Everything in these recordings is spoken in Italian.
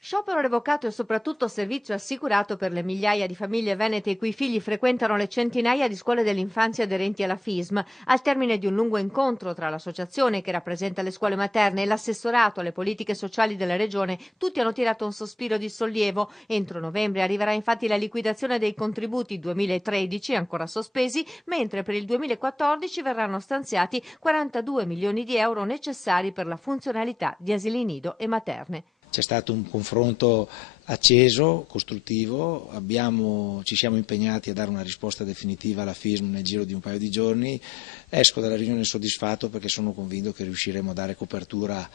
Sciopero revocato e soprattutto servizio assicurato per le migliaia di famiglie venete i cui figli frequentano le centinaia di scuole dell'infanzia aderenti alla FISM. Al termine di un lungo incontro tra l'associazione che rappresenta le scuole materne e l'assessorato alle politiche sociali della regione, tutti hanno tirato un sospiro di sollievo. Entro novembre arriverà infatti la liquidazione dei contributi 2013 ancora sospesi, mentre per il 2014 verranno stanziati 42 milioni di euro necessari per la funzionalità di asili nido e materne. C'è stato un confronto acceso, costruttivo, ci siamo impegnati a dare una risposta definitiva alla FISM nel giro di un paio di giorni. Esco dalla riunione soddisfatto perché sono convinto che riusciremo a dare copertura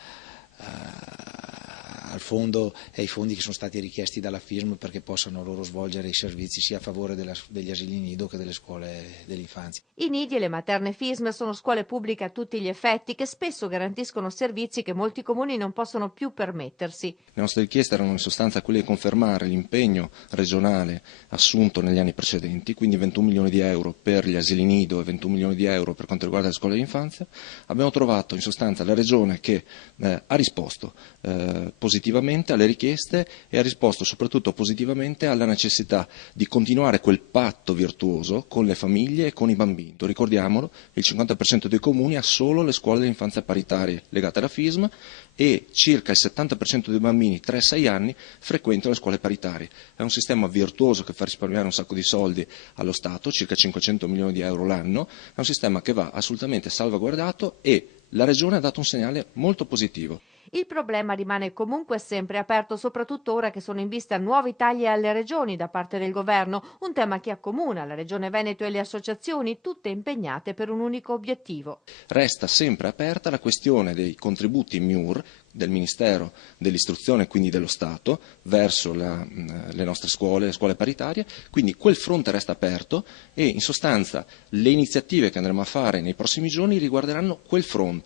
al fondo e ai fondi che sono stati richiesti dalla FISM perché possano loro svolgere i servizi sia a favore degli asili nido che delle scuole dell'infanzia. I nidi e le materne FISM sono scuole pubbliche a tutti gli effetti che spesso garantiscono servizi che molti comuni non possono più permettersi. Le nostre richieste erano in sostanza quelle di confermare l'impegno regionale assunto negli anni precedenti, quindi 21 milioni di euro per gli asili nido e 21 milioni di euro per quanto riguarda le scuole dell'infanzia. Abbiamo trovato in sostanza la Regione che ha risposto positivamente alle richieste e ha risposto soprattutto positivamente alla necessità di continuare quel patto virtuoso con le famiglie e con i bambini. Ricordiamolo, il 50% dei comuni ha solo le scuole dell'infanzia paritarie legate alla FISM e circa il 70% dei bambini 3-6 anni frequentano le scuole paritarie. È un sistema virtuoso che fa risparmiare un sacco di soldi allo Stato, circa 500 milioni di euro l'anno, è un sistema che va assolutamente salvaguardato e la Regione ha dato un segnale molto positivo. Il problema rimane comunque sempre aperto, soprattutto ora che sono in vista nuovi tagli alle regioni da parte del governo, un tema che accomuna la Regione Veneto e le associazioni, tutte impegnate per un unico obiettivo. Resta sempre aperta la questione dei contributi MIUR del Ministero dell'Istruzione, quindi dello Stato, verso le nostre scuole, le scuole paritarie, quindi quel fronte resta aperto e in sostanza le iniziative che andremo a fare nei prossimi giorni riguarderanno quel fronte.